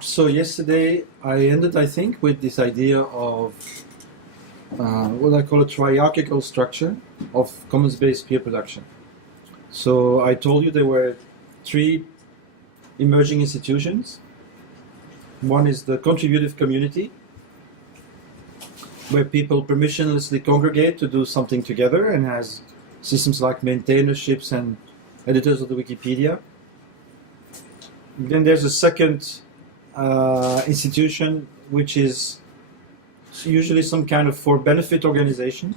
So yesterday I ended, I think, with this idea of what I call a triarchical structure of commons-based peer production. So I told you there were three emerging institutions. One is the contributive community, where people permissionlessly congregate to do something together and has systems like maintainerships and editors of the Wikipedia. Then there's a second institution, which is usually some kind of for-benefit organization.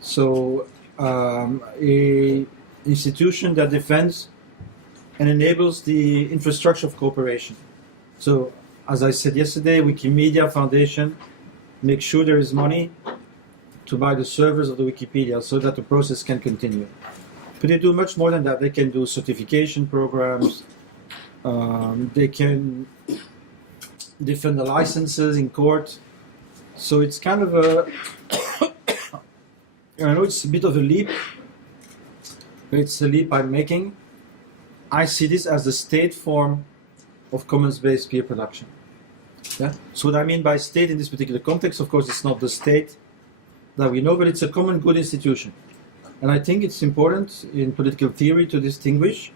So a institution that defends and enables the infrastructure of cooperation. So as I said yesterday, Wikimedia Foundation makes sure there is money to buy the servers of the Wikipedia so that the process can continue. But they do much more than that. They can do certification programs. They can defend the licenses in court. So it's kind of a, I know it's a bit of a leap, but it's a leap I'm making. I see this as the state form of commons-based peer production. Yeah? So what I mean by state in this particular context, of course, it's not the state that we know, but it's a common good institution. And I think it's important in political theory to distinguish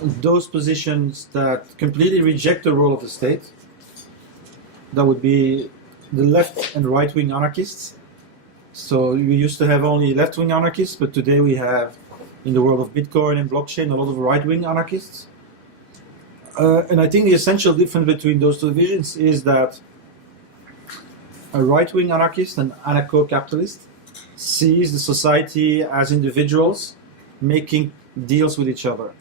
those positions that completely reject the role of the state. That would be the left and right-wing anarchists. So we used to have only left-wing anarchists, but today we have, in the world of Bitcoin and blockchain, a lot of right-wing anarchists. And I think the essential difference between those two visions is that a right-wing anarchist, an anarcho-capitalist, sees the society as individuals making deals with each other.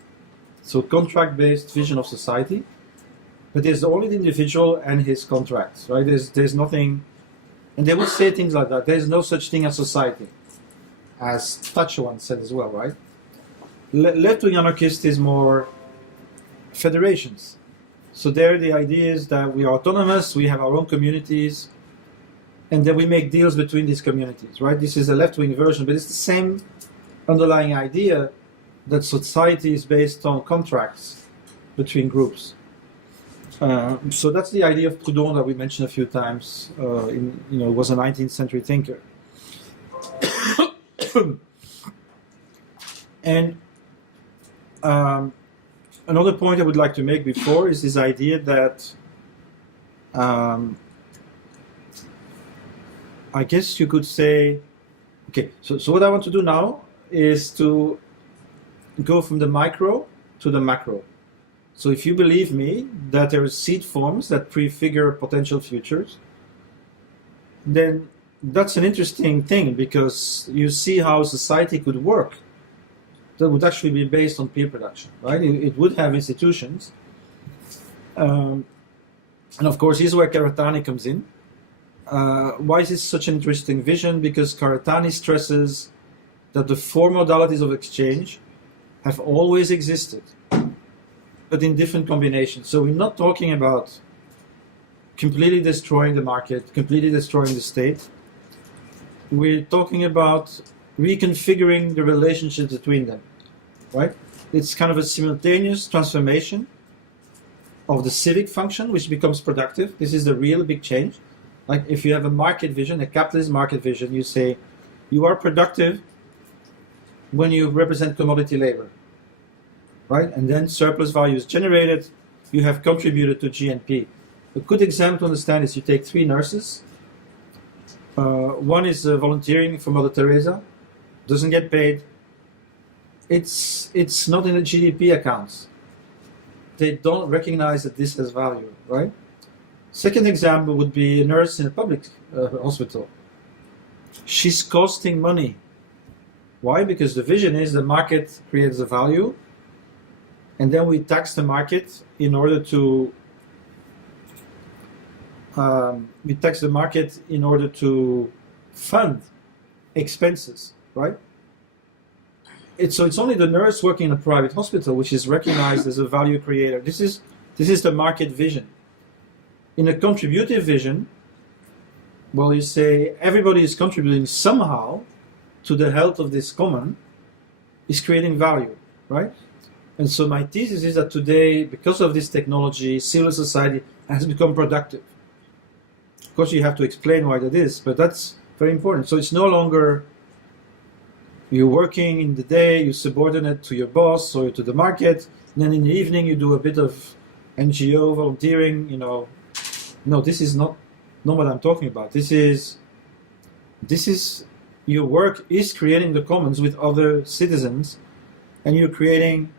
So contract-based vision of society, but there's only the individual and his contracts, right? There's nothing, and they would say things like that. There's no such thing as society, as Thatcher once said as well, right? Left-wing anarchist is more federations. So there the idea is that we are autonomous, we have our own communities, and then we make deals between these communities, right? This is a left-wing version, but it's the same underlying idea that society is based on contracts between groups. So that's the idea of Proudhon that we mentioned a few times. Was a 19th century thinker. And another point I would like to make before is this idea that I guess you could say, okay, so what I want to do now is to go from the micro to the macro. So if you believe me that there are seed forms that prefigure potential futures, then that's an interesting thing, because you see how society could work that would actually be based on peer production, right? It would have institutions. And of course, here's where Karatani comes in. Why is this such an interesting vision? Because Karatani stresses that the four modalities of exchange have always existed, but in different combinations. So we're not talking about completely destroying the market, completely destroying the state. We're talking about reconfiguring the relationships between them, right? It's kind of a simultaneous transformation of the civic function, which becomes productive. This is the real big change. Like if you have a market vision, a capitalist market vision, you say you are productive when you represent commodity labor, right? And then surplus value is generated, you have contributed to GNP. A good example to understand is you take three nurses. One is volunteering for Mother Teresa, doesn't get paid. It's not in the GDP accounts. They don't recognize that this has value, right? Second example would be a nurse in a public hospital. She's costing money. Why? Because the vision is the market creates the value, and then we tax the market in order to fund expenses, right? So it's only the nurse working in a private hospital which is recognized as a value creator. This is the market vision. In a contributive vision, well, you say everybody is contributing somehow to the health of this common, is creating value, right? And so my thesis is that today, because of this technology, civil society has become productive. Of course, you have to explain why that is, but that's very important. So it's no longer you're working in the day, you subordinate to your boss or to the market, and then in the evening you do a bit of NGO volunteering. No, this is not what I'm talking about. This is your work is creating the commons with other citizens, and you're creating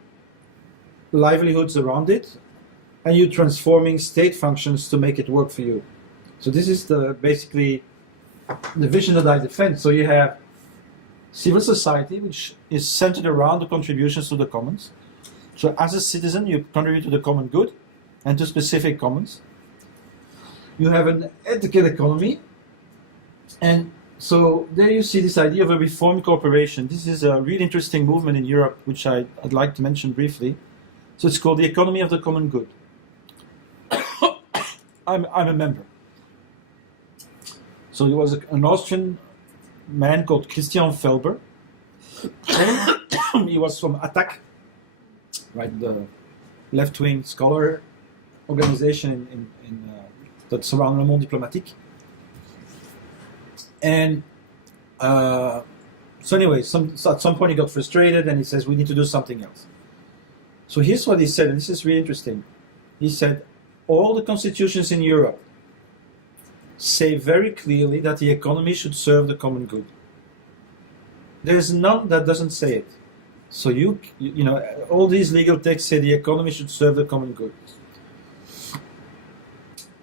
livelihoods around it, and you're transforming state functions to make it work for you. So this is basically the vision that I defend. So you have civil society, which is centered around the contributions to the commons. So as a citizen, you contribute to the common good and to specific commons. You have an ethical economy, and so there you see this idea of a reformed cooperation. This is a really interesting movement in Europe, which I'd like to mention briefly. So it's called the economy of the common good. I'm a member. So there was an Austrian man called Christian Felber. He was from ATTAC, right, the left-wing scholar organization that's around Le Monde Diplomatique. And so anyway, at some point he got frustrated and he says, we need to do something else. So here's what he said, and this is really interesting. He said, all the constitutions in Europe say very clearly that the economy should serve the common good. There's none that doesn't say it. So you know, all these legal texts say the economy should serve the common good.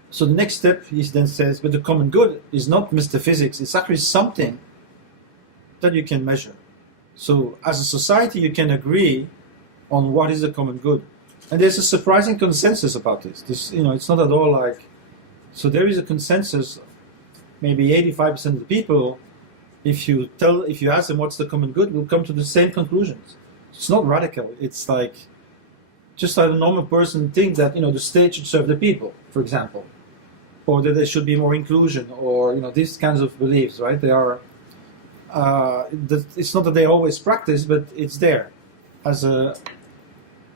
So the next step, he then says, but the common good is not metaphysics. It's actually something that you can measure. So as a society, you can agree on what is the common good. And there's a surprising consensus about this. It's not at all like, so there is a consensus, maybe 85% of the people, if you ask them what's the common good, will come to the same conclusions. It's not radical. It's like, just like a normal person think that, the state should serve the people, for example, or that there should be more inclusion, or, these kinds of beliefs, right? They are, it's not that they always practice, but it's there as a,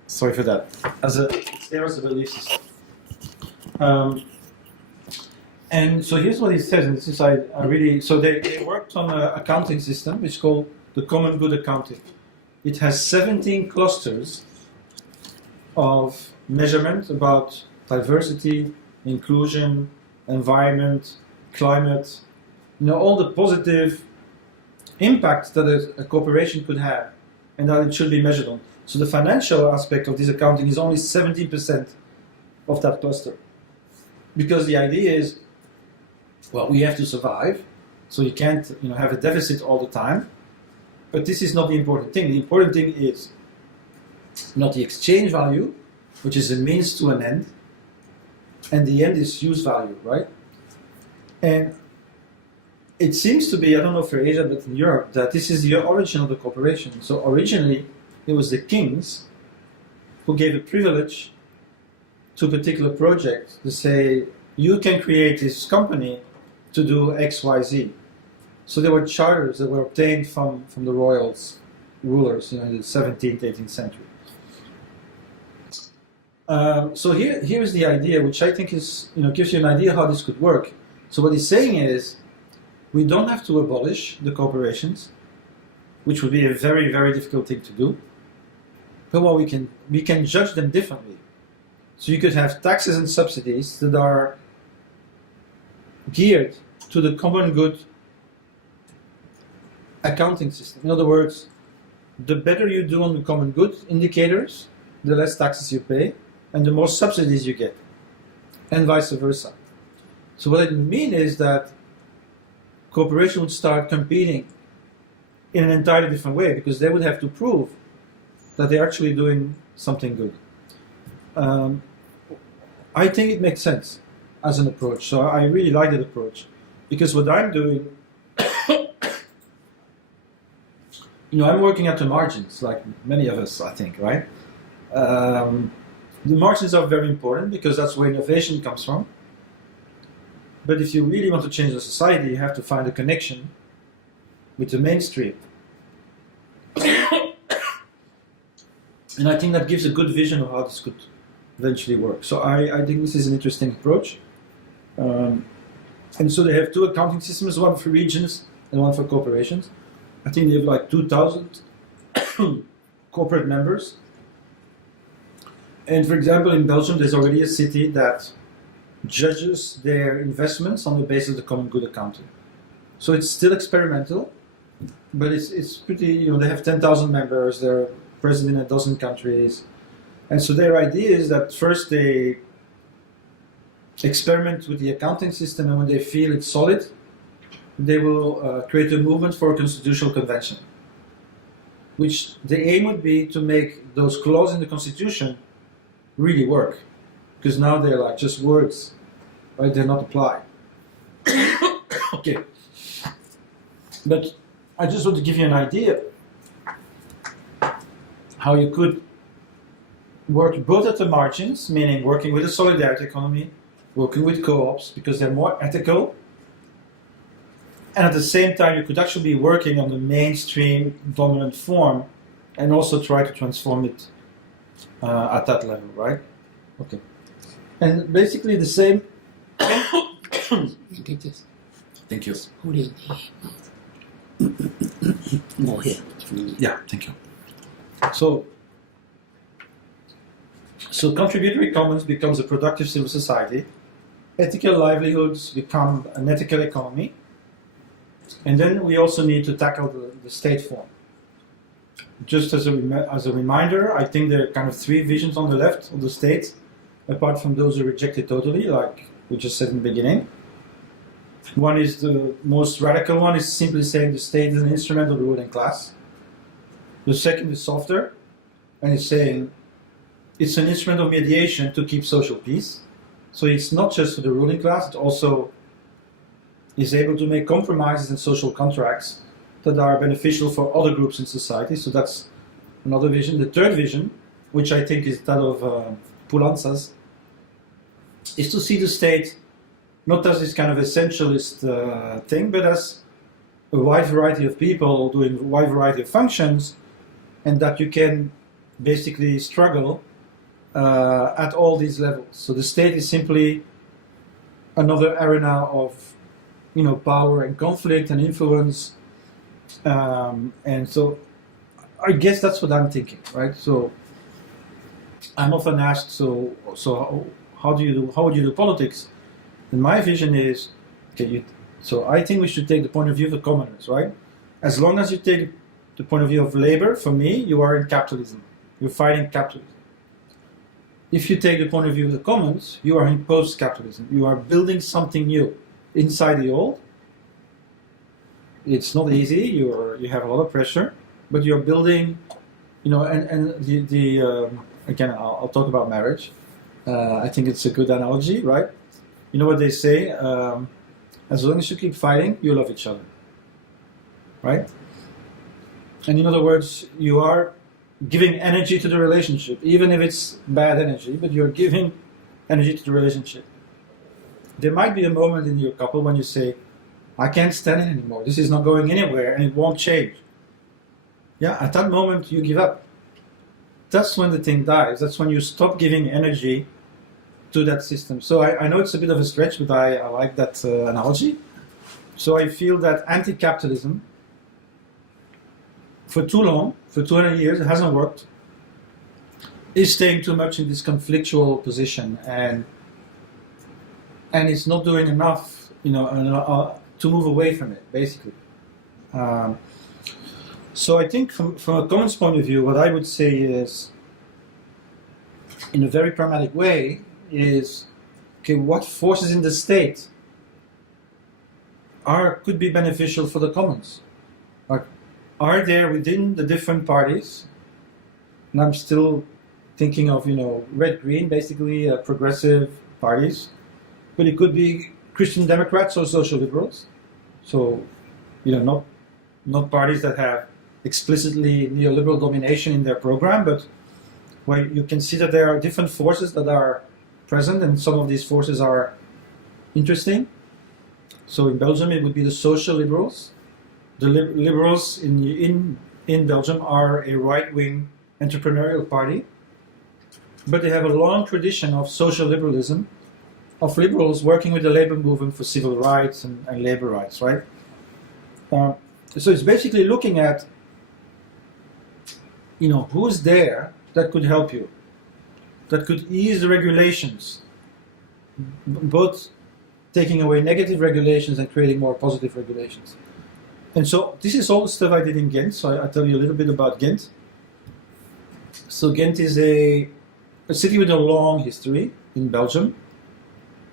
sorry for that, it's there as a belief system. And so here's what he says, and this is I really, so they worked on an accounting system which is called the Common Good Accounting. It has 17 clusters of measurement about diversity, inclusion, environment, climate, all the positive impacts that a corporation could have and that it should be measured on. So the financial aspect of this accounting is only 17% of that cluster. Because the idea is, well, we have to survive, so you can't have a deficit all the time. But this is not the important thing. The important thing is not the exchange value, which is a means to an end, and the end is use value, right? And it seems to be, I don't know for Asia, but in Europe, that this is the origin of the corporation. So originally, it was the kings who gave a privilege to a particular project to say, you can create this company to do X, Y, Z. So there were charters that were obtained from the royals, rulers, in the 17th, 18th century. So here is the idea, which I think is, gives you an idea how this could work. So what he's saying is, we don't have to abolish the corporations, which would be a very, very difficult thing to do. But what we can judge them differently. So you could have taxes and subsidies that are geared to the common good accounting system. In other words, the better you do on the common good indicators, the less taxes you pay, and the more subsidies you get, and vice versa. So what it would mean is that corporations would start competing in an entirely different way, because they would have to prove that they're actually doing something good. I think it makes sense as an approach. So I really like that approach, because what I'm doing, I'm working at the margins, like many of us, I think, right? The margins are very important because that's where innovation comes from. But if you really want to change the society, you have to find a connection with the mainstream. And I think that gives a good vision of how this could eventually work. So I think this is an interesting approach. And so they have two accounting systems, one for regions and one for corporations. I think they have like 2,000 corporate members. And for example, in Belgium, there's already a city that judges their investments on the basis of the common good accounting. So it's still experimental, but it's pretty, they have 10,000 members, they're present in a dozen countries. And so their idea is that first they experiment with the accounting system, and when they feel it's solid, they will create a movement for a constitutional convention, which the aim would be to make those clauses in the constitution really work, because now they're like just words, right? They're not applied. Okay, but I just want to give you an idea how you could work both at the margins, meaning working with a solidarity economy, working with co-ops because they're more ethical, and at the same time you could actually be working on the mainstream dominant form and also try to transform it at that level, right? Okay. And basically the same. Take this. Thank you. Hold it. More here. Yeah, thank you. So contributory commons becomes a productive civil society. Ethical livelihoods become an ethical economy. And then we also need to tackle the state form. Just as a reminder, I think there are kind of three visions on the left of the state, apart from those who reject it totally, like we just said in the beginning. One is the most radical one, is simply saying the state is an instrument of the ruling class. The second is softer, and it's saying it's an instrument of mediation to keep social peace. So it's not just for the ruling class, it also is able to make compromises and social contracts that are beneficial for other groups in society. So that's another vision. The third vision, which I think is that of Poulantzas, is to see the state not as this kind of essentialist thing, but as a wide variety of people doing a wide variety of functions, and that you can basically struggle at all these levels. So the state is simply another arena of power and conflict and influence, and so I guess that's what I'm thinking, right? So I'm often asked, so how would you do politics? And my vision is, so I think we should take the point of view of the commoners, right? As long as you take the point of view of labor, for me, you are in capitalism. You're fighting capitalism. If you take the point of view of the commons, you are in post-capitalism. You are building something new inside the old. It's not easy. You have a lot of pressure, but you're building, and again, I'll talk about marriage. I think it's a good analogy, right? You know what they say? As long as you keep fighting, you love each other, right? And in other words, you are giving energy to the relationship, even if it's bad energy, but you're giving energy to the relationship. There might be a moment in your couple when you say, I can't stand it anymore, this is not going anywhere and it won't change. Yeah, at that moment you give up. That's when the thing dies. That's when you stop giving energy to that system. So I know it's a bit of a stretch, but I like that analogy. So I feel that anti-capitalism, for too long, for 200 years, it hasn't worked, is staying too much in this conflictual position, and it's not doing enough, to move away from it, basically. So I think from a commons point of view, what I would say is, in a very pragmatic way, is, what forces in the state could be beneficial for the commons? Are there within the different parties, and I'm still thinking of, red-green, basically progressive parties, but it could be Christian Democrats or social liberals. So, not parties that have explicitly neoliberal domination in their program, but where you can see that there are different forces that are present, and some of these forces are interesting. So in Belgium, it would be the social liberals. The liberals in Belgium are a right-wing entrepreneurial party, but they have a long tradition of social liberalism, of liberals working with the labor movement for civil rights and labor rights, right? So it's basically looking at, who's there that could help you, that could ease the regulations, both taking away negative regulations and creating more positive regulations. And so this is all the stuff I did in Ghent, so I'll tell you a little bit about Ghent. So Ghent is a city with a long history in Belgium.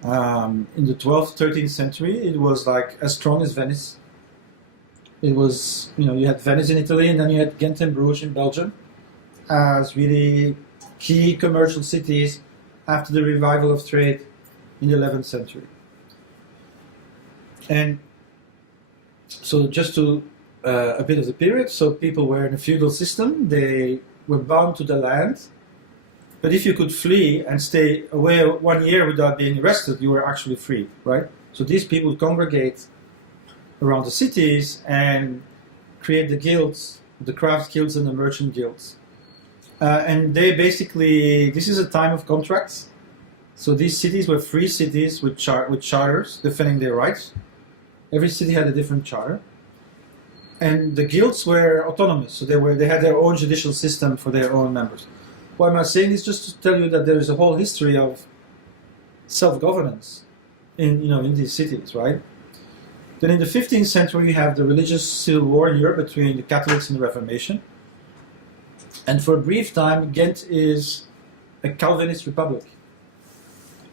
In the 12th, 13th century, it was like as strong as Venice. It was, you had Venice in Italy, and then you had Ghent and Bruges in Belgium as really key commercial cities after the revival of trade in the 11th century. And so just to a bit of the period, so people were in a feudal system, they were bound to the land, but if you could flee and stay away 1 year without being arrested, you were actually free, right? So these people would congregate around the cities and create the guilds, the craft guilds and the merchant guilds. And they basically, this is a time of contracts. So these cities were free cities with charters defending their rights. Every city had a different charter. And the guilds were autonomous, so they had their own judicial system for their own members. Why am I saying this? Just to tell you that there is a whole history of self-governance in these cities, right? Then in the 15th century, you have the religious civil war in Europe between the Catholics and the Reformation. And for a brief time, Ghent is a Calvinist republic.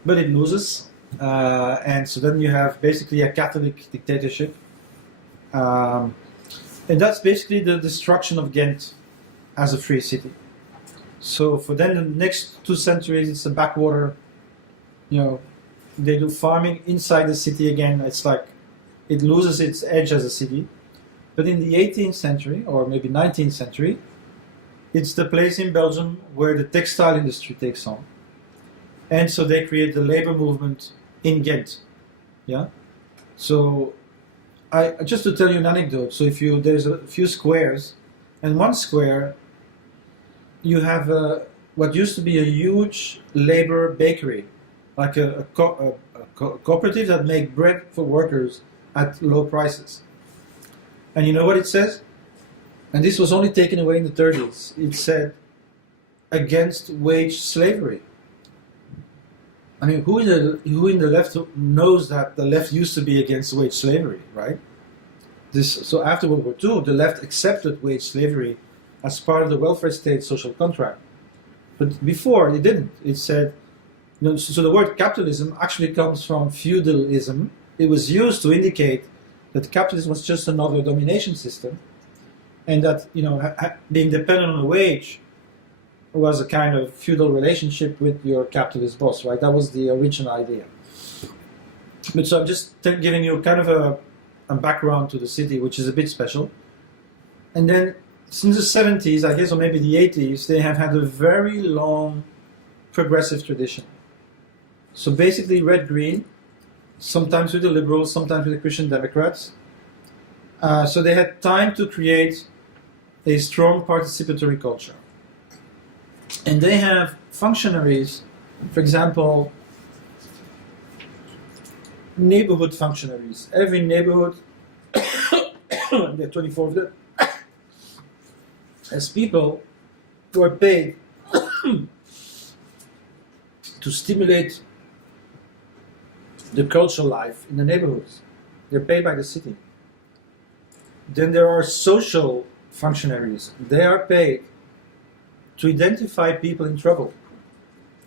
But it loses, and so then you have basically a Catholic dictatorship. And that's basically the destruction of Ghent as a free city. So for then the next 2 centuries, it's a backwater. They do farming inside the city again. It's like it loses its edge as a city. But in the 18th century, or maybe 19th century, it's the place in Belgium where the textile industry takes on. And so they create the labor movement in Ghent. Yeah. So just to tell you an anecdote. So there's a few squares, and one square you have what used to be a huge labor bakery, like a cooperative that make bread for workers at low prices. And you know what it says? And this was only taken away in the 30s. It said, against wage slavery. I mean, who in the left knows that the left used to be against wage slavery, right? So after World War II, the left accepted wage slavery as part of the welfare state social contract. But before, it didn't. It said, so the word capitalism actually comes from feudalism. It was used to indicate that capitalism was just another domination system, and that being dependent on a wage was a kind of feudal relationship with your capitalist boss, right? That was the original idea. But so I'm just giving you kind of a background to the city, which is a bit special. And then since the 70s, I guess, or maybe the 80s, they have had a very long progressive tradition. So basically red-green, sometimes with the liberals, sometimes with the Christian Democrats. So they had time to create a strong participatory culture. And they have functionaries, for example, neighborhood functionaries. Every neighborhood, there are 24 of them, has people who are paid to stimulate the cultural life in the neighborhoods. They're paid by the city. Then there are social functionaries. They are paid to identify people in trouble.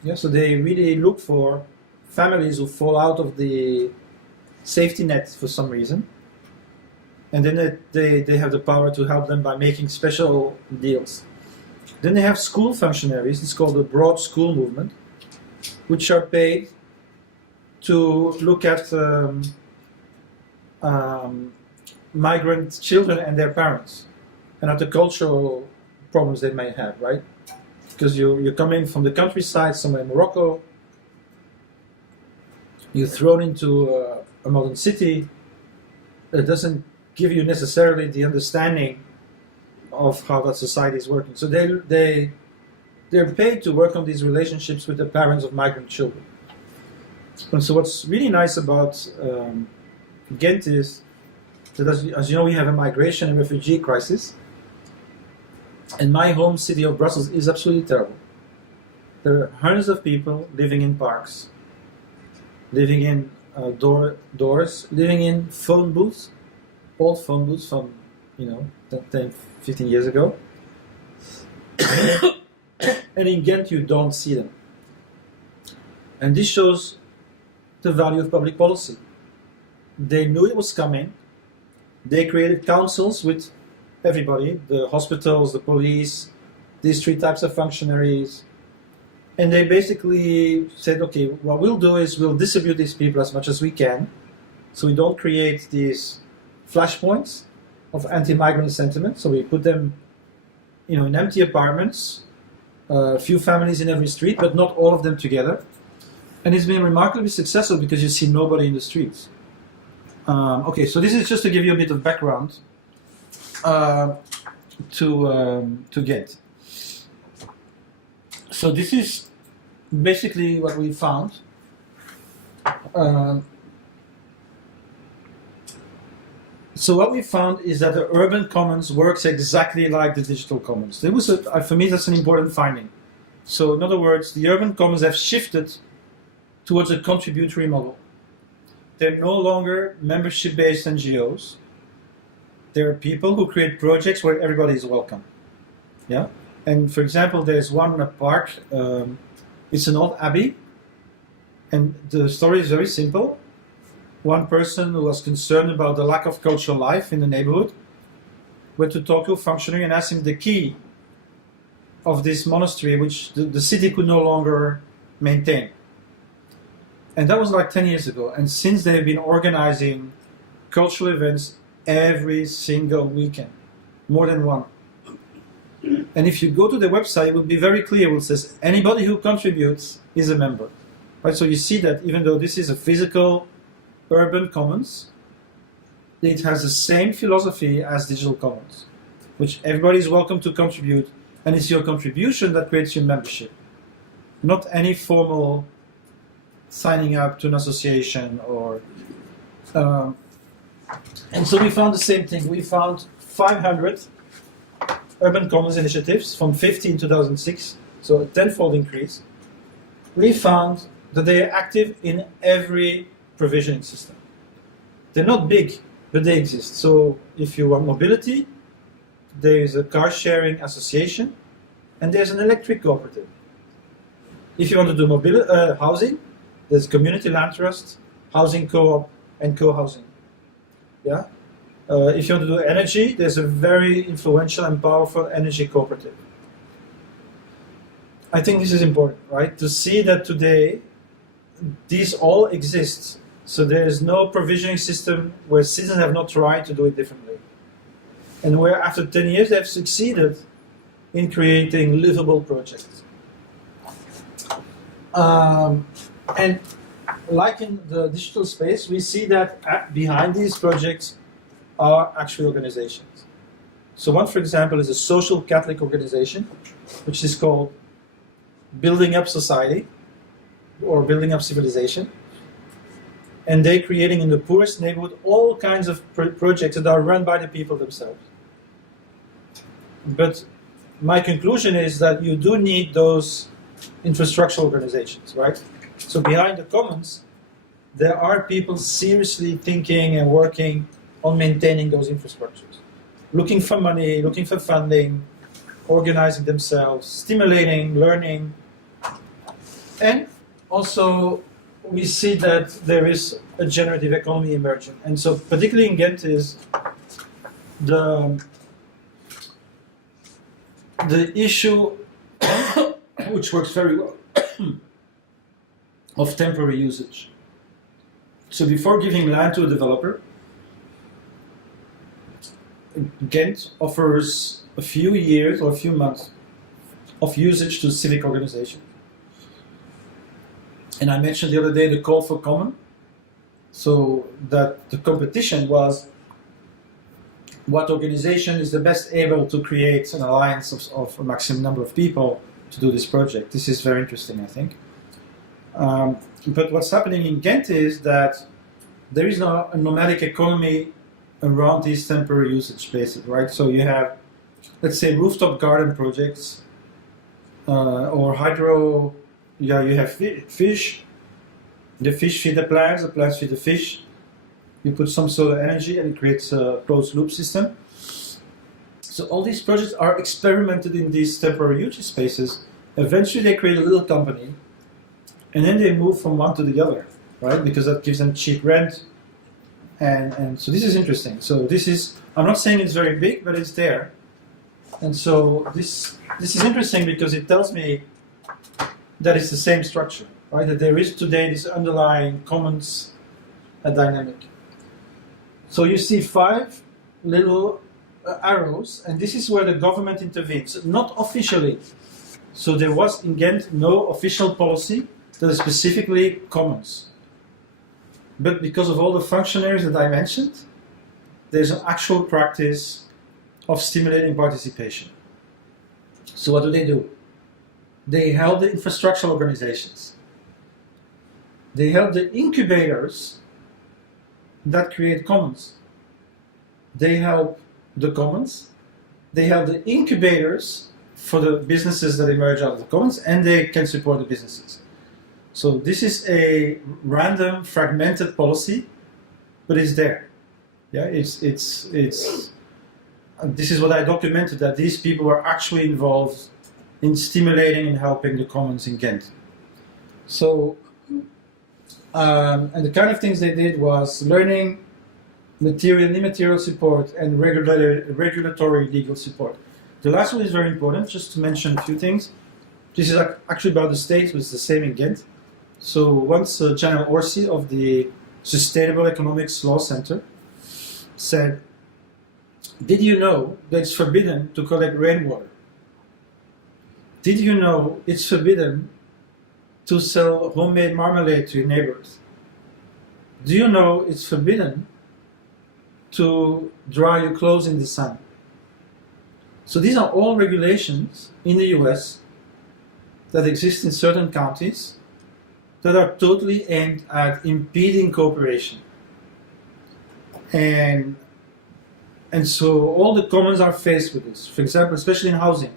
Yeah, so they really look for families who fall out of the safety net for some reason. And then they have the power to help them by making special deals. Then they have school functionaries. It's called the broad school movement, which are paid to look at migrant children and their parents, and at the cultural problems they may have, right? Because you're coming from the countryside somewhere in Morocco, you're thrown into a modern city that doesn't give you necessarily the understanding of how that society is working. So they're paid to work on these relationships with the parents of migrant children. And so what's really nice about Ghent is that, as you know, we have a migration and refugee crisis. And my home city of Brussels is absolutely terrible. There are hundreds of people living in parks, living in doors, living in phone booths, old phone booths from, 10, 15 years ago. And in Ghent, you don't see them. And this shows the value of public policy. They knew it was coming. They created councils with everybody, the hospitals, the police, these three types of functionaries. And they basically said, okay, what we'll do is we'll distribute these people as much as we can, so we don't create these flashpoints of anti-migrant sentiment. So we put them, in empty apartments, a few families in every street, but not all of them together. And it's been remarkably successful because you see nobody in the streets. Okay, so this is just to give you a bit of background to Ghent. So this is basically what we found. So what we found is that the urban commons works exactly like the digital commons. For me, that's an important finding. So in other words, the urban commons have shifted towards a contributory model. They're no longer membership-based NGOs. There are people who create projects where everybody is welcome. Yeah. And for example, there's one park. It's an old abbey, and the story is very simple. One person who was concerned about the lack of cultural life in the neighborhood went to talk to a functionary and asked him the key of this monastery, which the city could no longer maintain. And that was like 10 years ago. And since they've been organizing cultural events every single weekend, more than one. And if you go to the website, it will be very clear. It says anybody who contributes is a member. Right? So you see that even though this is a physical urban commons, it has the same philosophy as digital commons, which everybody is welcome to contribute, and it's your contribution that creates your membership, not any formal signing up to an association or. And so we found the same thing. We found 500 urban commons initiatives from 50 in 2006, so a tenfold increase. We found that they are active in every provisioning system. They're not big, but they exist. So if you want mobility, there is a car sharing association, and there's an electric cooperative. If you want to do housing, there's community land trust, housing co-op, and co-housing. Yeah. If you want to do energy, there's a very influential and powerful energy cooperative. I think this is important, right? To see that today, these all exist. So there is no provisioning system where citizens have not tried to do it differently. And where after 10 years, they have succeeded in creating livable projects. And like in the digital space, we see that behind these projects are actual organizations. So one, for example, is a social Catholic organization, which is called Building Up Society, or Building Up Civilization. And they're creating in the poorest neighborhood all kinds of projects that are run by the people themselves. But my conclusion is that you do need those infrastructural organizations, right? So behind the commons, there are people seriously thinking and working on maintaining those infrastructures, looking for money, looking for funding, organizing themselves, stimulating, learning. And also, we see that there is a generative economy emerging. And so, particularly in Ghent, is the issue, which works very well, of temporary usage. So before giving land to a developer, Ghent offers a few years or a few months of usage to civic organizations. And I mentioned the other day the call for common, so that the competition was what organization is the best able to create an alliance of a maximum number of people to do this project. This is very interesting, I think. But what's happening in Ghent is that there is now a nomadic economy around these temporary usage spaces, right? So you have, let's say, rooftop garden projects, or hydro, you have fish, the fish feed the plants feed the fish. You put some solar energy and it creates a closed loop system. So all these projects are experimented in these temporary usage spaces. Eventually they create a little company and then they move from one to the other, right? Because that gives them cheap rent. And so this is interesting. So this is, I'm not saying it's very big, but it's there. And so this is interesting because it tells me that it's the same structure, right? That there is today this underlying commons dynamic. So you see 5 little arrows, and this is where the government intervenes, not officially. So there was in Ghent no official policy that is specifically commons. But because of all the functionaries that I mentioned, there's an actual practice of stimulating participation. So what do? They help the infrastructural organizations. They help the incubators that create commons. They help the commons. They help the incubators for the businesses that emerge out of the commons, and they can support the businesses. So this is a random, fragmented policy, but it's there. Yeah, it's. This is what I documented, that these people were actually involved in stimulating and helping the commons in Ghent. So, and the kind of things they did was learning, material and immaterial support, and regulatory legal support. The last one is very important, just to mention a few things. This is actually about the state, which is the same in Ghent. So once Channel Orsi of the Sustainable Economics Law Center said, did you know that it's forbidden to collect rainwater? Did you know it's forbidden to sell homemade marmalade to your neighbors? Do you know it's forbidden to dry your clothes in the sun? So these are all regulations in the US that exist in certain counties that are totally aimed at impeding cooperation. And so all the commons are faced with this, for example, especially in housing.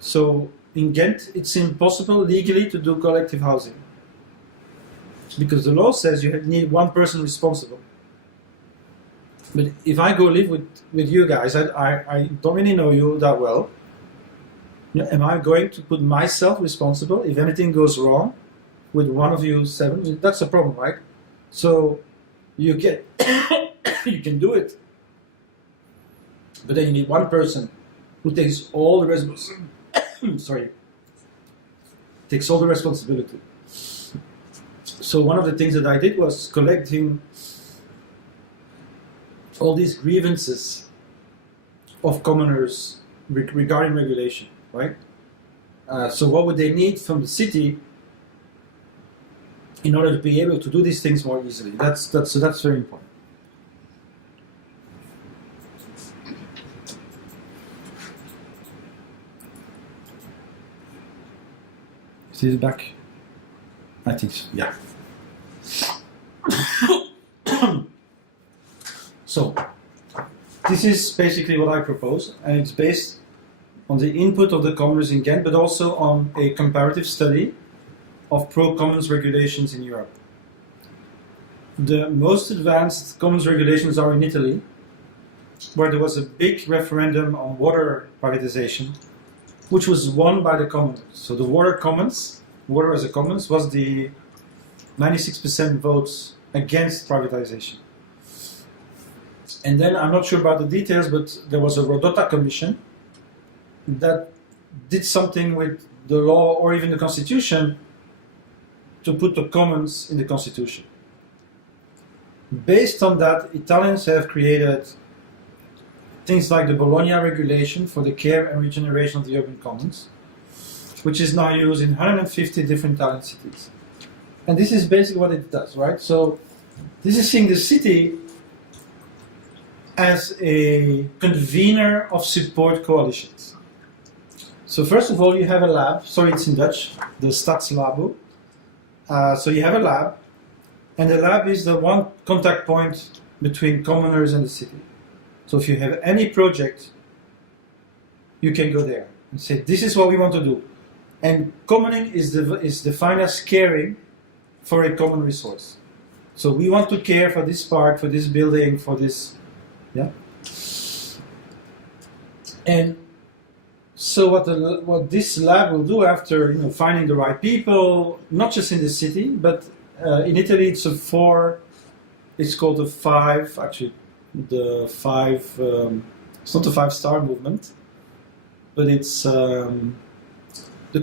So in Ghent, it's impossible legally to do collective housing because the law says you need one person responsible. But if I go live with you guys, I don't really know you that well. Am I going to put myself responsible if anything goes wrong with one of you 7? That's a problem, right? So you can you can do it, but then you need one person who takes all the takes all the responsibility. So one of the things that I did was collecting all these grievances of commoners regarding regulation, right? So what would they need from the city in order to be able to do these things more easily? That's very important. See it back? I think so. Yeah. So, this is basically what I propose, and it's based on the input of the commoners in Ghent, but also on a comparative study of pro-commons regulations in Europe. The most advanced commons regulations are in Italy, where there was a big referendum on water privatization, which was won by the commoners. So the water as a commons, was the 96% votes against privatization. And then, I'm not sure about the details, but there was a Rodota commission that did something with the law or even the constitution to put the commons in the constitution. Based on that, Italians have created things like the Bologna regulation for the care and regeneration of the urban commons, which is now used in 150 different Italian cities. And this is basically what it does, right? So this is seeing the city as a convener of support coalitions. So first of all, you have a lab. Sorry, it's in Dutch, the Stadslabo. So you have a lab, and the lab is the one contact point between commoners and the city. So if you have any project, you can go there and say, this is what we want to do. And commoning is defined as caring for a common resource. So we want to care for this park, for this building, for this, yeah. And so what this lab will do after finding the right people, not just in the city, but in Italy it's it's called the five. Actually, the five. It's not the 5-star movement, but it's the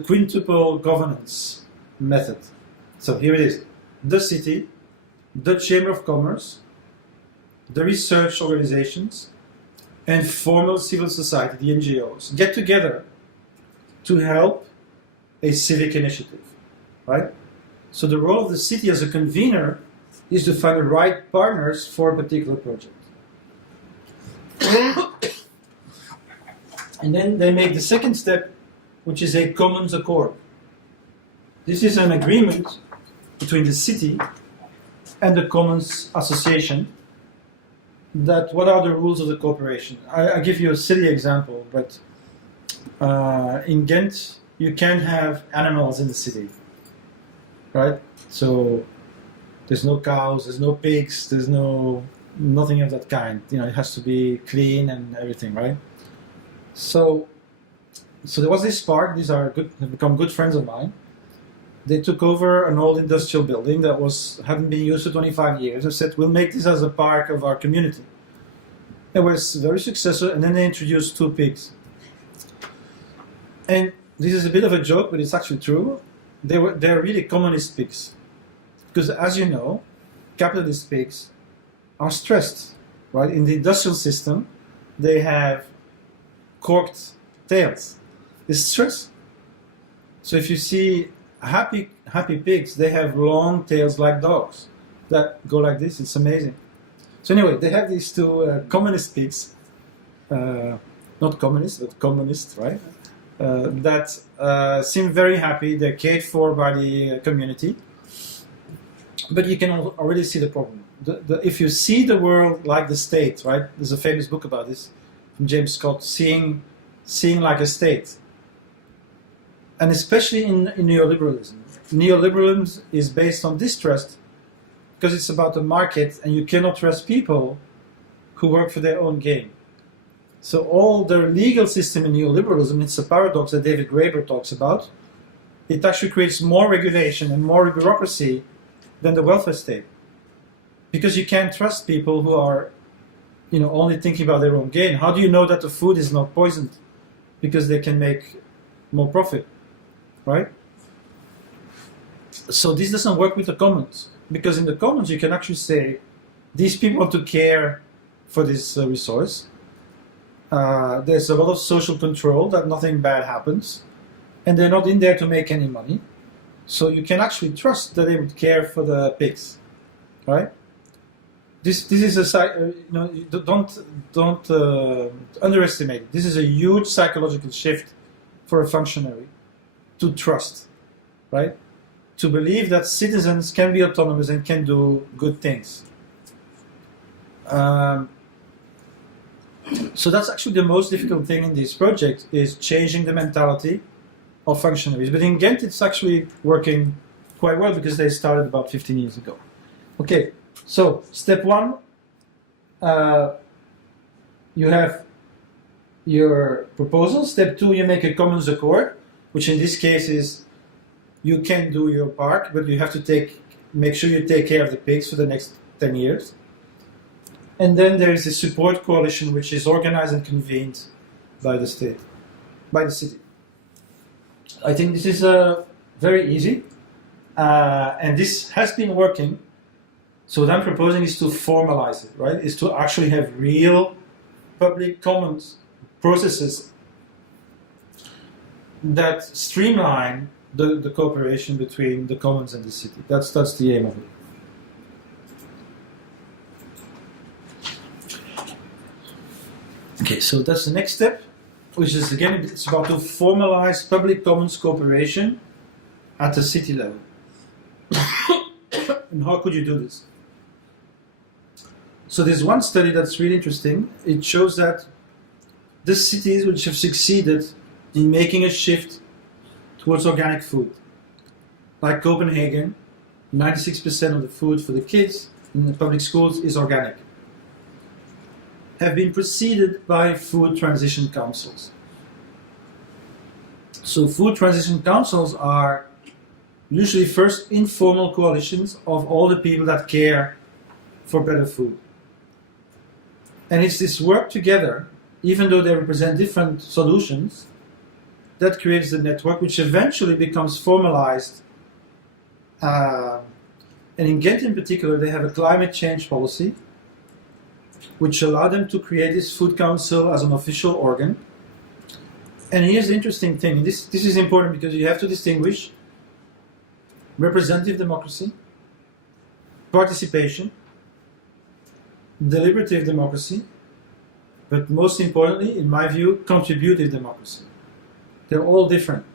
quintuple governance method. So here it is: the city, the Chamber of Commerce, the research organizations, and formal civil society, the NGOs, get together to help a civic initiative, right? So the role of the city as a convener is to find the right partners for a particular project. And then they make the second step, which is a commons accord. This is an agreement between the city and the commons association that what are the rules of the cooperation. I give you a silly example, but in Ghent you can't have animals in the city, right? So there's no cows, there's no pigs, there's nothing of that kind. It has to be clean and everything, right? So there was this park. These have become good friends of mine. They took over an old industrial building that hadn't been used for 25 years. They said, we'll make this as a park of our community. It was very successful, and then they introduced 2 pigs. And this is a bit of a joke, but it's actually true. They're really communist pigs. Because as you know, capitalist pigs are stressed, right? In the industrial system, they have corked tails. It's stress. So if you see happy pigs, they have long tails like dogs that go like this. It's amazing. So anyway, they have these 2 communist pigs, not communist, but communist, right? That seem very happy. They're cared for by the community. But you can already see the problem. If you see the world like the state, right? There's a famous book about this from James Scott, Seeing Like a State. And especially in neoliberalism. Neoliberalism is based on distrust because it's about the market, and you cannot trust people who work for their own gain. So all the legal system in neoliberalism, it's a paradox that David Graeber talks about. It actually creates more regulation and more bureaucracy than the welfare state. Because you can't trust people who are only thinking about their own gain. How do you know that the food is not poisoned? Because they can make more profit. Right? So this doesn't work with the commons, because in the commons you can actually say these people want to care for this resource. There's a lot of social control that nothing bad happens, and they're not in there to make any money. So you can actually trust that they would care for the pigs, right? This is don't underestimate it. This is a huge psychological shift for a functionary. To trust, right? To believe that citizens can be autonomous and can do good things. So that's actually the most difficult thing in this project, is changing the mentality of functionaries. But in Ghent, it's actually working quite well because they started about 15 years ago. Okay, so step 1, you have your proposal. Step 2, you make a commons accord, which in this case is you can do your part, but you have to make sure you take care of the pigs for the next 10 years. And then there is a support coalition which is organized and convened by the state, by the city. I think this is very easy, and this has been working. So what I'm proposing is to formalize it, right? Is to actually have real public commons processes that streamline the cooperation between the commons and the city. That's the aim of it. Okay, so that's the next step, which is again, it's about to formalize public commons cooperation at the city level. And how could you do this? So there's one study that's really interesting. It shows that the cities which have succeeded in making a shift towards organic food, like Copenhagen, 96% of the food for the kids in the public schools is organic, have been preceded by food transition councils. So food transition councils are usually first informal coalitions of all the people that care for better food. And it's this work together, even though they represent different solutions, that creates the network which eventually becomes formalized. And in Ghent in particular, they have a climate change policy which allowed them to create this food council as an official organ. And here's the interesting thing. This is important because you have to distinguish representative democracy, participation, deliberative democracy, but most importantly, in my view, contributive democracy. They're all different.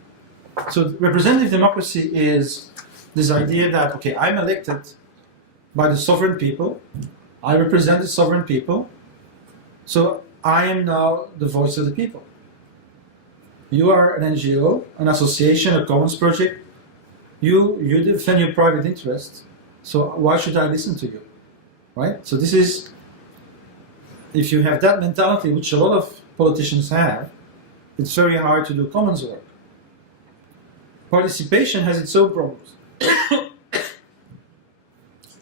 So representative democracy is this idea that, okay, I'm elected by the sovereign people, I represent the sovereign people, so I am now the voice of the people. You are an NGO, an association, a commons project. You defend your private interests, so why should I listen to you, right? So this is, if you have that mentality, which a lot of politicians have, it's very hard to do commons work. Participation has its own problems.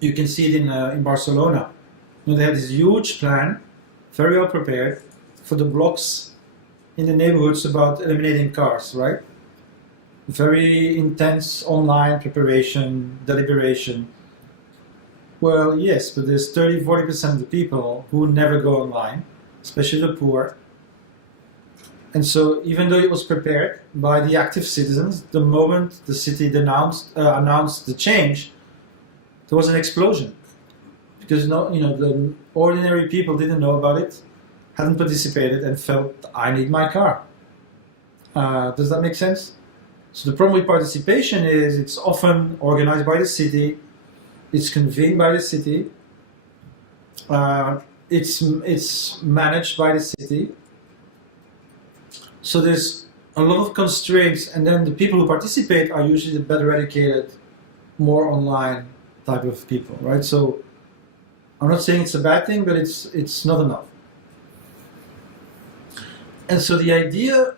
You can see it in Barcelona. They have this huge plan, very well prepared, for the blocks in the neighborhoods about eliminating cars, right? Very intense online preparation, deliberation. Well, yes, but there's 30-40% of the people who never go online, especially the poor. And so even though it was prepared by the active citizens, the moment the city announced the change, there was an explosion. Because the ordinary people didn't know about it, hadn't participated, and felt, I need my car. Does that make sense? So the problem with participation is it's often organized by the city, it's convened by the city, it's managed by the city. So there's a lot of constraints, and then the people who participate are usually the better educated, more online type of people, right? So I'm not saying it's a bad thing, but it's not enough. And so the idea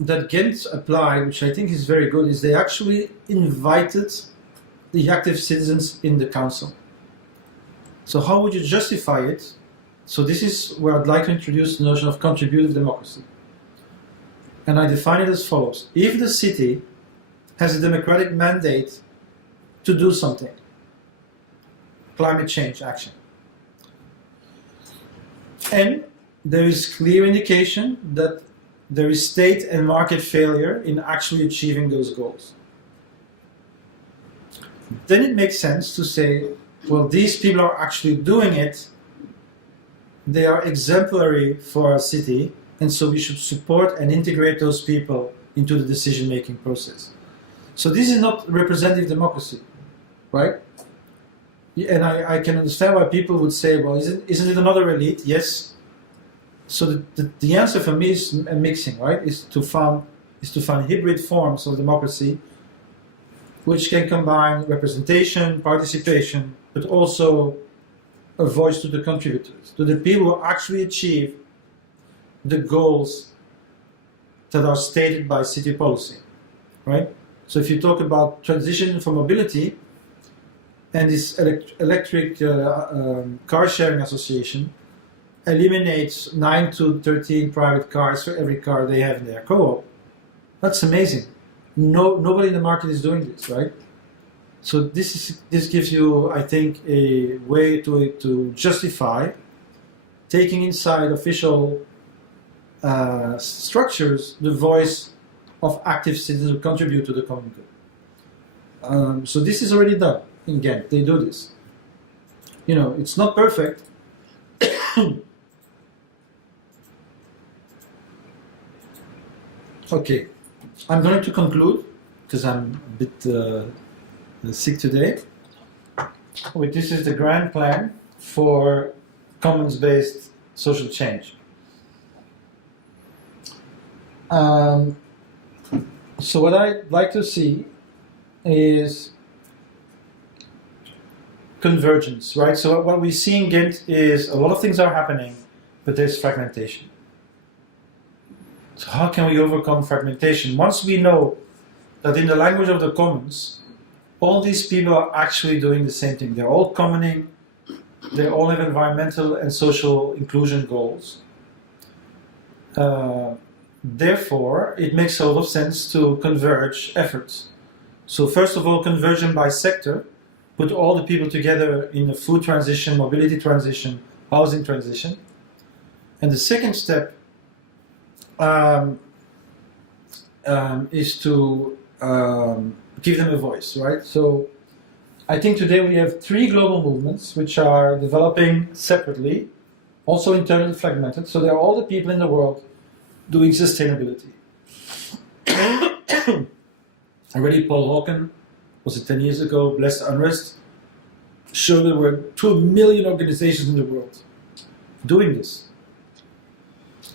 that Ghent applied, which I think is very good, is they actually invited the active citizens in the council. So how would you justify it? So this is where I'd like to introduce the notion of contributive democracy. And I define it as follows. If the city has a democratic mandate to do something, climate change action, and there is clear indication that there is state and market failure in actually achieving those goals, then it makes sense to say, well, these people are actually doing it, they are exemplary for our city, and so we should support and integrate those people into the decision-making process. So this is not representative democracy, right? And I can understand why people would say, well, isn't it another elite? Yes. So the answer for me is a mixing, right? Is to find hybrid forms of democracy which can combine representation, participation, but also a voice to the contributors, to the people who actually achieve the goals that are stated by city policy, right? So if you talk about transition for mobility and this electric car sharing association eliminates 9 to 13 private cars for every car they have in their co-op, that's amazing. Nobody in the market is doing this, right? So this gives you, I think, a way to justify taking inside official structures the voice of active citizens who contribute to the common good. So this is already done in Ghent. They do this. It's not perfect, Okay, I'm going to conclude because I'm a bit sick today. This is the grand plan for commons-based social change. So what I'd like to see is convergence, right? So what we see in Ghent is a lot of things are happening, but there's fragmentation. So how can we overcome fragmentation? Once we know that in the language of the commons, all these people are actually doing the same thing. They're all commoning, they all have environmental and social inclusion goals. Therefore, it makes a lot of sense to converge efforts. So first of all, conversion by sector, put all the people together in a food transition, mobility transition, housing transition. And the second step is to give them a voice, right? So I think today we have 3 global movements which are developing separately, also internally fragmented. So they're all the people in the world doing sustainability. Already Paul Hawken, was it 10 years ago, Bless the Unrest, showed there were 2 million organizations in the world doing this.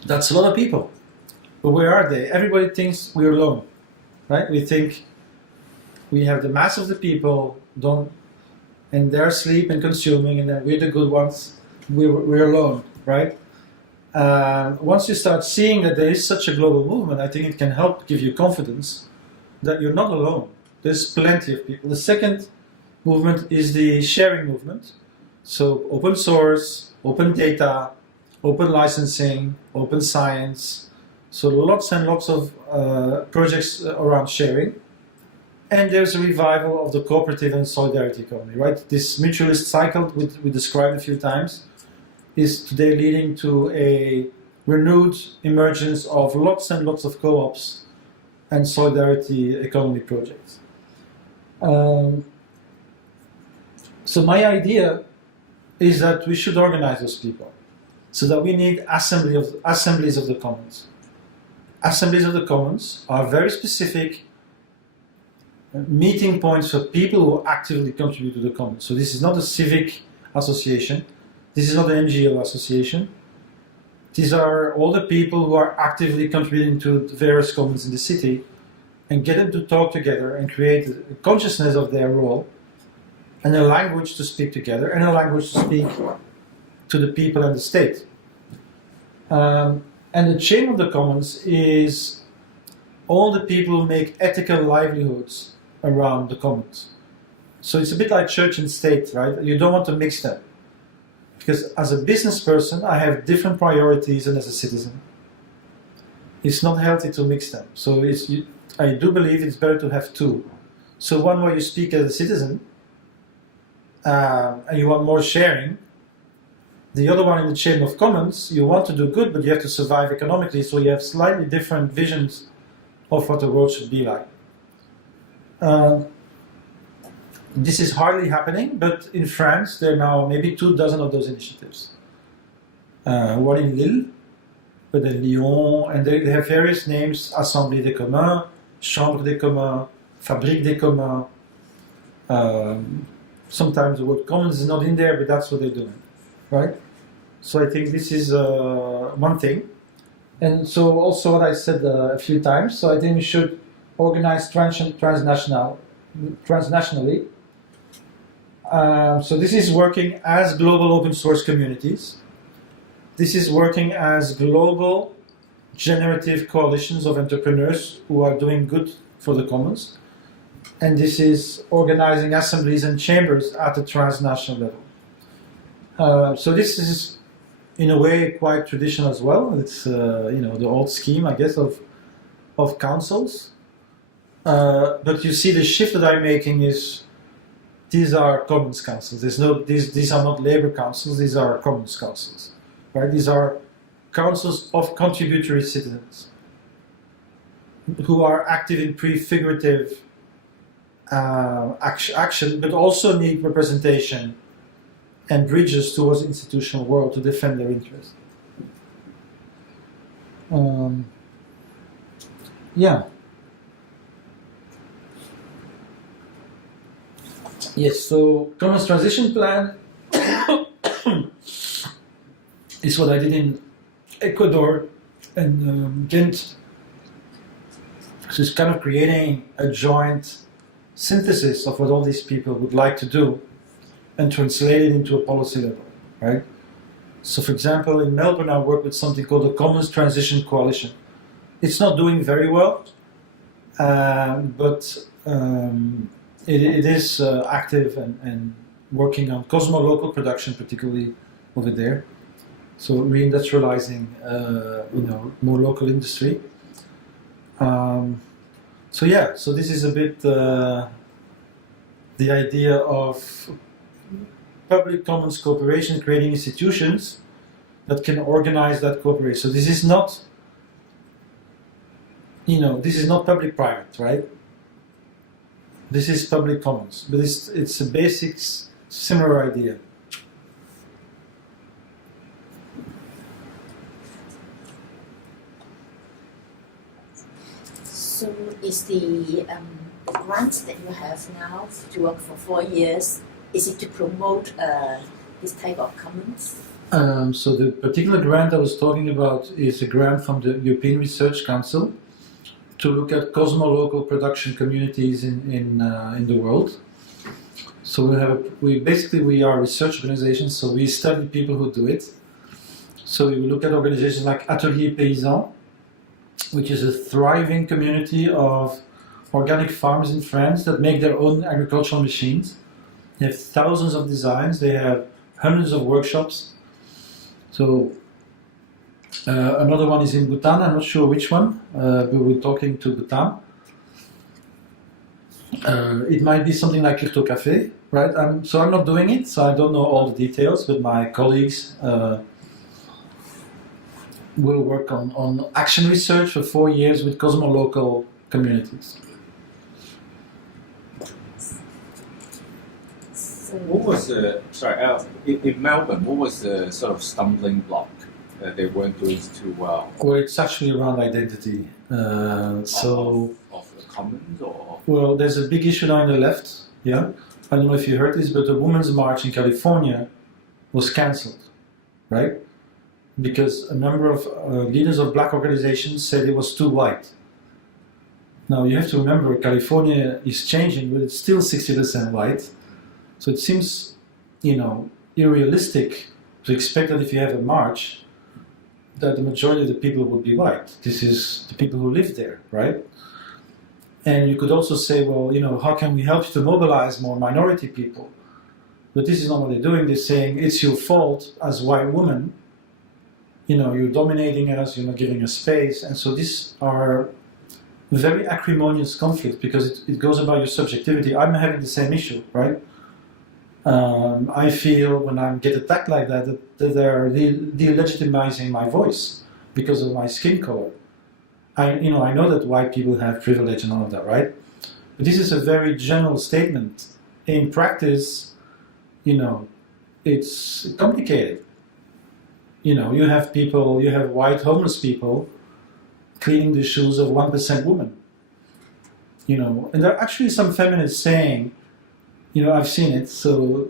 That's a lot of people. But where are they? Everybody thinks we're alone, right? We think we have the mass of the people, and they're asleep and consuming, and then we're the good ones. We're alone, right? Once you start seeing that there is such a global movement, I think it can help give you confidence that you're not alone. There's plenty of people. The second movement is the sharing movement. So open source, open data, open licensing, open science. So lots and lots of projects around sharing. And there's a revival of the cooperative and solidarity economy, right? This mutualist cycle we described a few times is today leading to a renewed emergence of lots and lots of co-ops and solidarity economy projects. So my idea is that we should organize those people, so that we need assemblies of the commons. Assemblies of the commons are very specific meeting points for people who actively contribute to the commons. So this is not a civic association. This is not an NGO association. These are all the people who are actively contributing to the various commons in the city, and get them to talk together and create a consciousness of their role, and a language to speak together, and a language to speak to the people and the state. And the chain of the commons is all the people who make ethical livelihoods around the commons. So it's a bit like church and state, right? You don't want to mix them. Because as a business person, I have different priorities than as a citizen. It's not healthy to mix them. So I do believe it's better to have 2. So one where you speak as a citizen, and you want more sharing. The other one in the chain of commons, you want to do good, but you have to survive economically, so you have slightly different visions of what the world should be like. This is hardly happening, but in France there are now maybe 24 of those initiatives. One in Lille, but in Lyon, and they have various names: Assemblée des communs, Chambre des communs, Fabrique des communs. Sometimes the word commons is not in there, but that's what they're doing, right? So I think this is one thing. And so also what I said a few times, so I think we should organize transnationally. So this is working as global open source communities. This is working as global generative coalitions of entrepreneurs who are doing good for the commons. And this is organizing assemblies and chambers at the transnational level. So this is, in a way, quite traditional as well. It's the old scheme, I guess, of councils. But you see, the shift that I'm making is these are commons councils. These are not labor councils. These are commons councils, right? These are councils of contributory citizens who are active in prefigurative action, but also need representation and bridges towards the institutional world to defend their interests. Yeah. Yes, so Commons Transition Plan is what I did in Ecuador and Ghent. So it's kind of creating a joint synthesis of what all these people would like to do and translate it into a policy level, right? So for example, in Melbourne, I work with something called the Commons Transition Coalition. It's not doing very well, but it is active and working on cosmo-local production, particularly over there. So reindustrializing, more local industry. So yeah, so this is a bit the idea of public commons cooperation, creating institutions that can organize that cooperation. So this is not, this is not public-private, right? This is public commons, but it's a basic, similar idea. So is the grant that you have now to work for 4 years, is it to promote this type of commons? So the particular grant I was talking about is a grant from the European Research Council to look at cosmo-local production communities in the world. So we are a research organization, so we study people who do it. So we will look at organizations like Atelier Paysan, which is a thriving community of organic farmers in France that make their own agricultural machines. They have thousands of designs, they have hundreds of workshops. So another one is in Bhutan, I'm not sure which one, but we're talking to Bhutan. It might be something like Crypto Café, right? So I'm not doing it, so I don't know all the details, but my colleagues will work on action research for 4 years with cosmo-local communities. What was the, in Melbourne, what was the sort of stumbling block that they weren't doing too well? Well, it's actually around identity. Of the commons or? Well, there's a big issue now in the left, yeah. I don't know if you heard this, but the Women's March in California was cancelled, right? Because a number of leaders of black organizations said it was too white. Now you have to remember, California is changing, but it's still 60% white. So it seems, unrealistic to expect that if you have a march, that the majority of the people would be white. This is the people who live there, right? And you could also say, well, how can we help you to mobilize more minority people? But this is not what they're doing. They're saying, it's your fault as white women. You're dominating us, you're not giving us space. And so these are very acrimonious conflicts because it goes about your subjectivity. I'm having the same issue, right? I feel when I get attacked like that they're delegitimizing my voice because of my skin color. I know that white people have privilege and all of that, right? But this is a very general statement. In practice, it's complicated. You have white homeless people cleaning the shoes of 1% women. And there are actually some feminists saying, I've seen it, so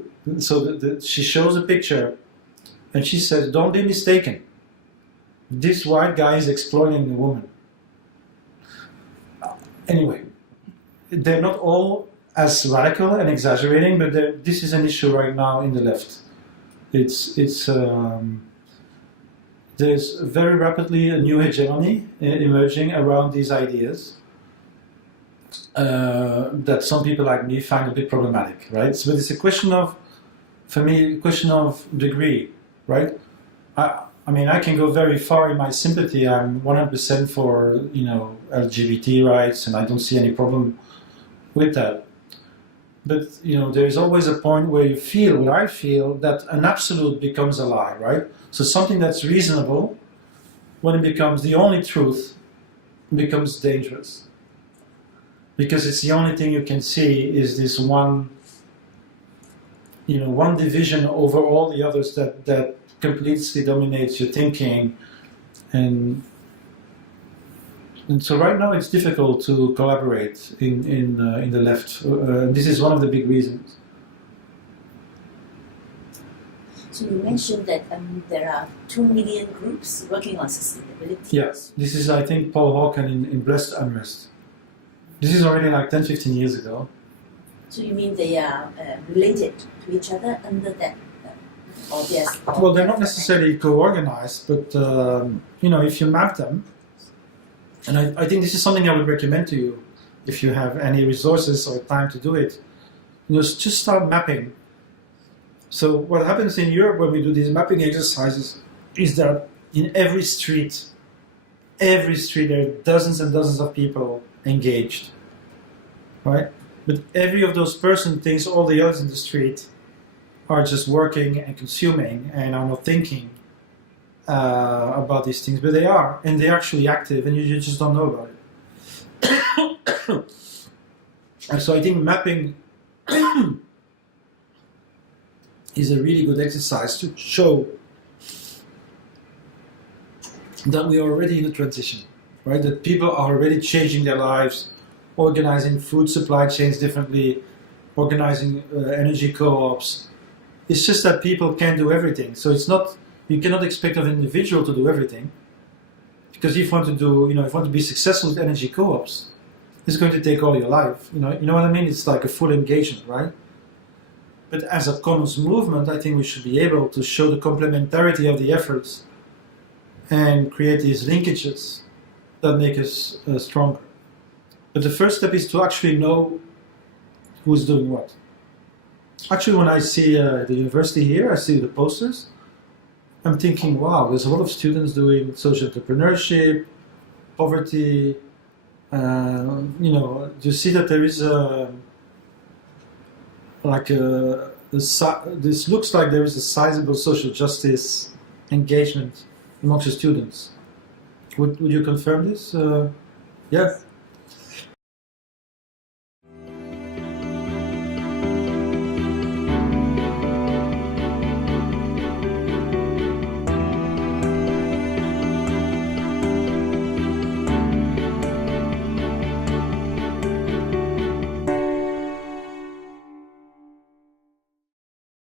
she shows a picture and she says, don't be mistaken. This white guy is exploiting the woman. Anyway, they're not all as radical and exaggerating, but this is an issue right now in the left. There's very rapidly a new hegemony emerging around these ideas that some people like me find a bit problematic, right? So it's a question of, for me, a question of degree, right? I can go very far in my sympathy. I'm 100% for, LGBT rights, and I don't see any problem with that. But, there's always a point where what I feel, that an absolute becomes a lie, right? So something that's reasonable, when it becomes the only truth, becomes dangerous. Because it's the only thing you can see is this one division over all the others that completely dominates your thinking. And And so right now it's difficult to collaborate in the left. This is one of the big reasons. So you mentioned that there are 2 million groups working on sustainability. Yes, this is, I think, Paul Hawken in Blessed Unrest. This is already like 10, 15 years ago. So you mean they are related to each other under that? Or yes? Well, they're not necessarily co-organized, but if you map them, and I think this is something I would recommend to you if you have any resources or time to do it. Just start mapping. So what happens in Europe when we do these mapping exercises is that in every street there are dozens and dozens of people engaged, right? But every of those person thinks all the others in the street are just working and consuming and are not thinking about these things, but they are, and they're actually active, and you just don't know about it. And so I think mapping is a really good exercise to show that we are already in a transition, right? That people are already changing their lives, organizing food supply chains differently, organizing energy co-ops. It's just that people can't do everything. So it's not, you cannot expect of an individual to do everything, because if you want to do, if you want to be successful with energy co-ops, it's going to take all your life. You know what I mean? It's like a full engagement, right? But as a commons movement, I think we should be able to show the complementarity of the efforts and create these linkages that make us stronger. But the first step is to actually know who's doing what. Actually, when I see the university here, I see the posters, I'm thinking, wow, there's a lot of students doing social entrepreneurship, poverty. You see that there is this looks like there is a sizable social justice engagement amongst the students. Would you confirm this? Yes.